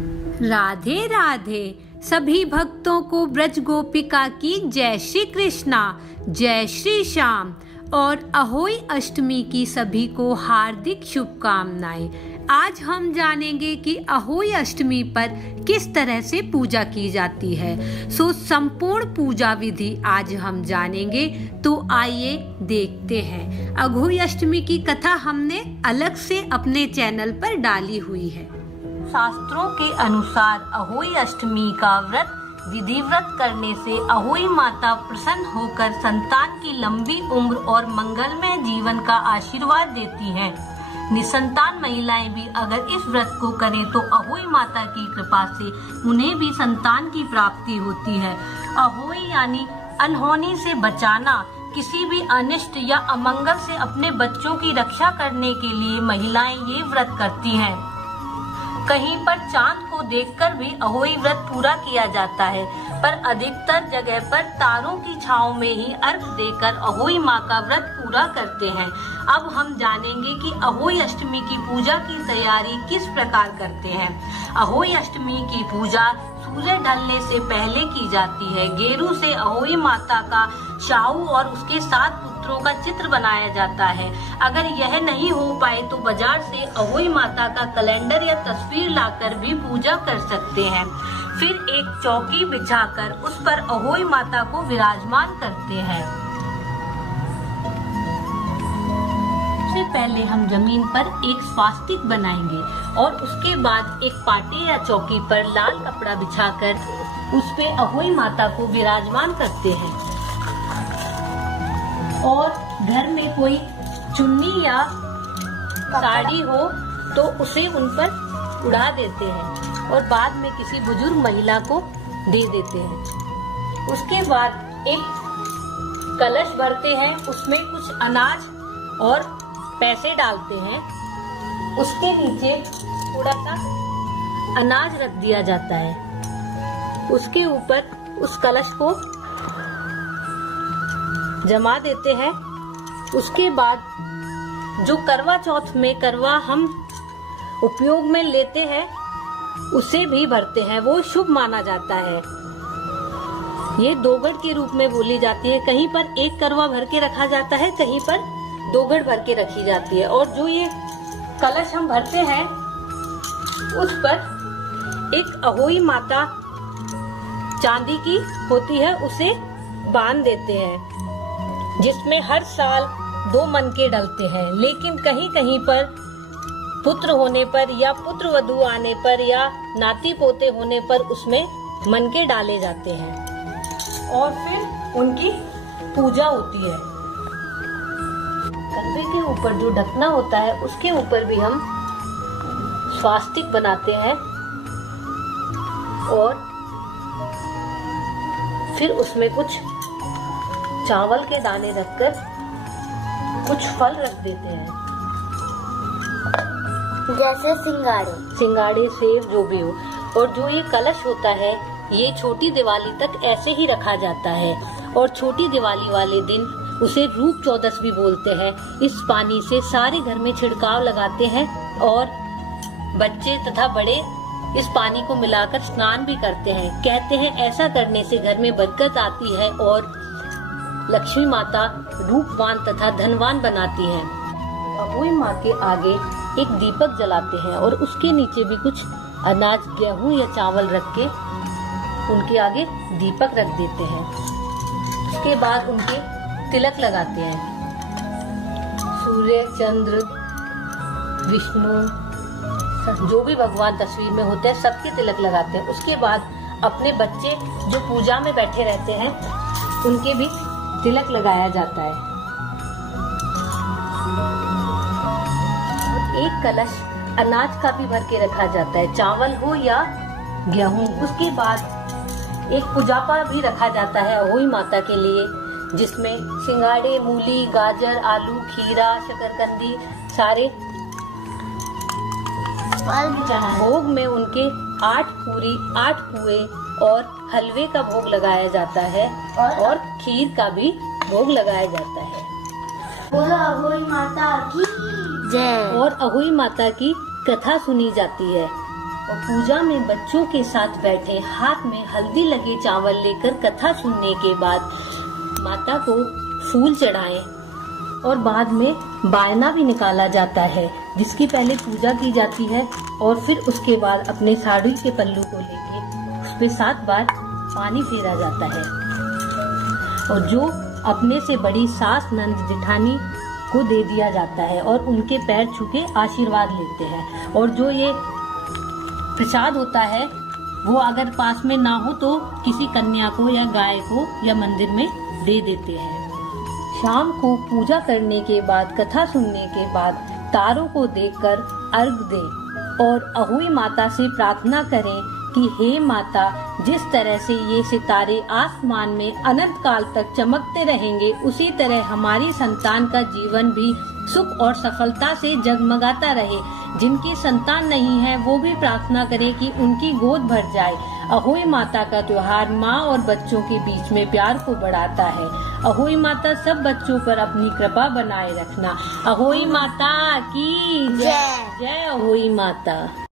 राधे राधे। सभी भक्तों को ब्रज गोपिका की जय श्री कृष्णा, जय श्री श्याम और अहोई अष्टमी की सभी को हार्दिक शुभकामनाएं। आज हम जानेंगे कि अहोई अष्टमी पर किस तरह से पूजा की जाती है। संपूर्ण पूजा विधि आज हम जानेंगे, तो आइए देखते हैं। अहोई अष्टमी की कथा हमने अलग से अपने चैनल पर डाली हुई है। शास्त्रों के अनुसार अहोई अष्टमी का व्रत विधिव्रत करने से अहोई माता प्रसन्न होकर संतान की लंबी उम्र और मंगलमय जीवन का आशीर्वाद देती हैं। निसंतान महिलाएं भी अगर इस व्रत को करें तो अहोई माता की कृपा से उन्हें भी संतान की प्राप्ति होती है। अहोई यानी अनहोनी से बचाना। किसी भी अनिष्ट या अमंगल से अपने बच्चों की रक्षा करने के लिए महिलाएं ये व्रत करती हैं। कहीं पर चांद को देखकर भी अहोई व्रत पूरा किया जाता है, पर अधिकतर जगह पर तारों की छांव में ही अर्घ देकर अहोई माँ का व्रत पूरा करते हैं। अब हम जानेंगे कि अहोई अष्टमी की पूजा की तैयारी किस प्रकार करते हैं। अहोई अष्टमी की पूजा सूर्य ढलने से पहले की जाती है। गेरू से अहोई माता का शाहू और उसके 7 पुत्रों का चित्र बनाया जाता है। अगर यह नहीं हो पाए तो बाजार से अहोई माता का कैलेंडर या तस्वीर लाकर भी पूजा कर सकते हैं। फिर एक चौकी बिछाकर उस पर अहोई माता को विराजमान करते हैं। सबसे पहले हम जमीन पर एक स्वास्तिक बनाएंगे और उसके बाद एक पाटे या चौकी पर लाल कपड़ा बिछाकर उस पे अहोई माता को विराजमान करते हैं। और घर में कोई चुन्नी या साड़ी हो तो उसे उन पर उड़ा देते हैं और बाद में किसी बुजुर्ग महिला को दे देते हैं। उसके बाद एक कलश भरते हैं, उसमें कुछ अनाज और पैसे डालते हैं। उसके नीचे थोड़ा सा अनाज रख दिया जाता है। उसके ऊपर उस कलश को जमा देते हैं। उसके बाद जो करवा चौथ में करवा हम उपयोग में लेते हैं उसे भी भरते हैं, वो शुभ माना जाता है। ये दोगड़ के रूप में बोली जाती है। कहीं पर एक करवा भर के रखा जाता है, कहीं पर दोगड़ भर के रखी जाती है। और जो ये कलश हम भरते हैं उस पर एक अहोई माता चांदी की होती है, उसे बांध देते हैं, जिसमें हर साल 2 मनके डलते हैं। लेकिन कहीं कहीं पर पुत्र होने पर या पुत्र वधू आने पर या नाती पोते होने पर उसमें मनके डाले जाते हैं और फिर उनकी पूजा होती है। करवे के ऊपर जो ढकना होता है उसके ऊपर भी हम स्वास्तिक बनाते हैं और फिर उसमें कुछ चावल के दाने रखकर कुछ फल रख देते हैं, जैसे सिंगाड़े सेब जो भी हो। और जो ये कलश होता है ये छोटी दिवाली तक ऐसे ही रखा जाता है और छोटी दिवाली वाले दिन उसे रूप चौदस भी बोलते हैं। इस पानी से सारे घर में छिड़काव लगाते हैं और बच्चे तथा बड़े इस पानी को मिलाकर स्नान भी करते हैं। कहते हैं ऐसा करने से घर में बरकत आती है और लक्ष्मी माता रूपवान तथा धनवान बनाती हैं। अहोई माँ के आगे एक दीपक जलाते हैं और उसके नीचे भी कुछ अनाज, गेहूं या चावल रख के उनके आगे दीपक रख देते हैं। उसके बाद उनके तिलक लगाते हैं। सूर्य, चंद्र, विष्णु, जो भी भगवान तस्वीर में होते हैं सबके तिलक लगाते हैं। उसके बाद अपने बच्चे जो पूजा में बैठे रहते हैं उनके भी तिलक लगाया जाता है। एक कलश अनाज का भी भर के रखा जाता है, चावल हो या गेहूं। उसके बाद एक पूजापा भी रखा जाता है अहोई माता के लिए, जिसमें सिंगाड़े, मूली, गाजर, आलू, खीरा, शकरकंदी सारे भोग में उनके 8 पूरी, 8 पुए और हलवे का भोग लगाया जाता है और खीर का भी भोग लगाया जाता है। बोलो अहोई माता की जय। और अहोई माता की कथा सुनी जाती है। और पूजा में बच्चों के साथ बैठे हाथ में हल्दी लगे चावल लेकर कथा सुनने के बाद माता को फूल चढ़ाएं और बाद में बायना भी निकाला जाता है, जिसकी पहले पूजा की जाती है और फिर उसके बाद अपने साड़ी के पल्लू को लेके उस पे 7 बार पानी फेरा जाता है और जो अपने से बड़ी सास नंद जेठानी को दे दिया जाता है और उनके पैर छू के आशीर्वाद लेते हैं। और जो ये प्रसाद होता है वो अगर पास में ना हो तो किसी कन्या को या गाय को या मंदिर में दे देते हैं। शाम को पूजा करने के बाद कथा सुनने के बाद तारों को देखकर अर्घ दें और अहोई माता से प्रार्थना करें कि हे माता, जिस तरह से ये सितारे आसमान में अनंत काल तक चमकते रहेंगे, उसी तरह हमारी संतान का जीवन भी सुख और सफलता से जगमगाता रहे। जिनकी संतान नहीं है वो भी प्रार्थना करें कि उनकी गोद भर जाए। अहोई माता का त्योहार माँ और बच्चों के बीच में प्यार को बढ़ाता है। अहोई माता सब बच्चों पर अपनी कृपा बनाए रखना। अहोई माता की जय। जय अहोई माता।